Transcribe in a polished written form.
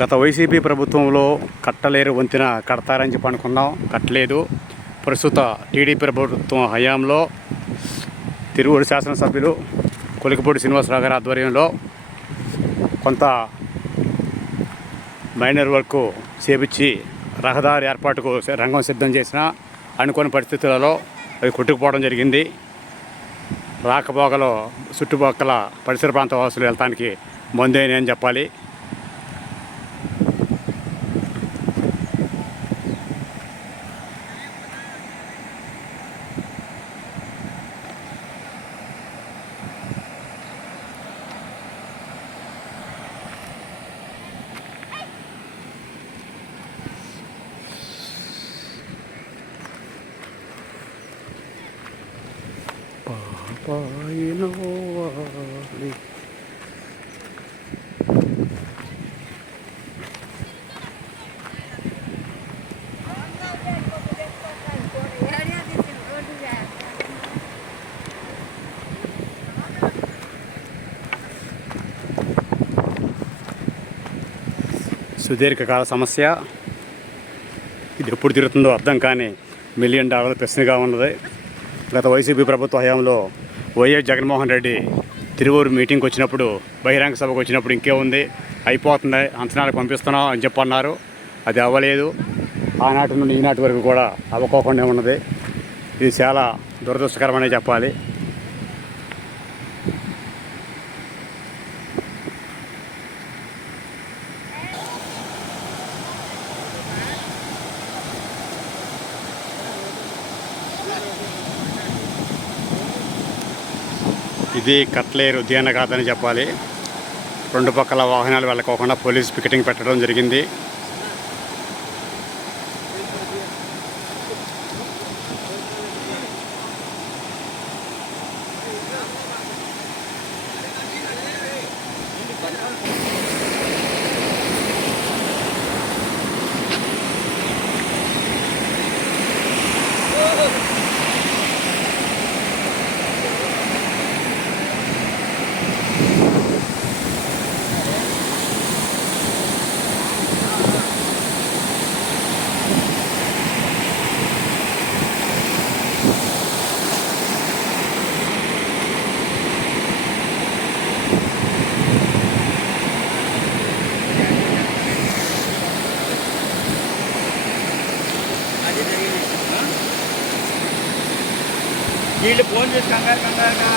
గత వైసీపీ ప్రభుత్వంలో కట్టలేరు వంతెన కడతారని చెప్పి అనుకున్నాం, కట్టలేదు. ప్రస్తుత టీడీపీ ప్రభుత్వం హయాంలో తిరువూరు శాసనసభ్యులు కొలికిపూడి శ్రీనివాసరావు గారి ఆధ్వర్యంలో కొంత మైనర్ వర్క్ చేపించి రహదారి ఏర్పాటుకు రంగం సిద్ధం చేసిన అనుకోని పరిస్థితులలో అవి కొట్టుకుపోవడం జరిగింది. రాకపోకలో చుట్టుపక్కల పరిసర ప్రాంత వాసులు వెళ్ళటానికి మందేనే అని చెప్పాలి. సుదీర్ఘకాల సమస్య. ఇది ఎప్పుడు తిరుగుతుందో అర్థం కాని $1 మిలియన్ ప్రశ్నగా ఉన్నది. గత వైసీపీ ప్రభుత్వ హయాంలో వైఎస్ జగన్మోహన్ రెడ్డి తిరువూరు మీటింగ్కి వచ్చినప్పుడు, బహిరంగ సభకు వచ్చినప్పుడు ఇంకే ఉంది, అయిపోతుంది, అంచనాలకు పంపిస్తున్నాం అని చెప్పన్నారు. అది అవ్వలేదు. ఆనాటి నుండి ఈనాటి వరకు కూడా అవ్వకోకుండా ఉన్నది. ఇది చాలా దురదృష్టకరమనే చెప్పాలి. ఇది కట్లేరు ఉద్యాన కాదని చెప్పాలి. రెండు పక్కల వాహనాలు వెళ్ళకోకుండా పోలీస్ పికెటింగ్ పెట్టడం జరిగింది. వీళ్ళు ఫోన్ చేసి కంగారు కంగారుగా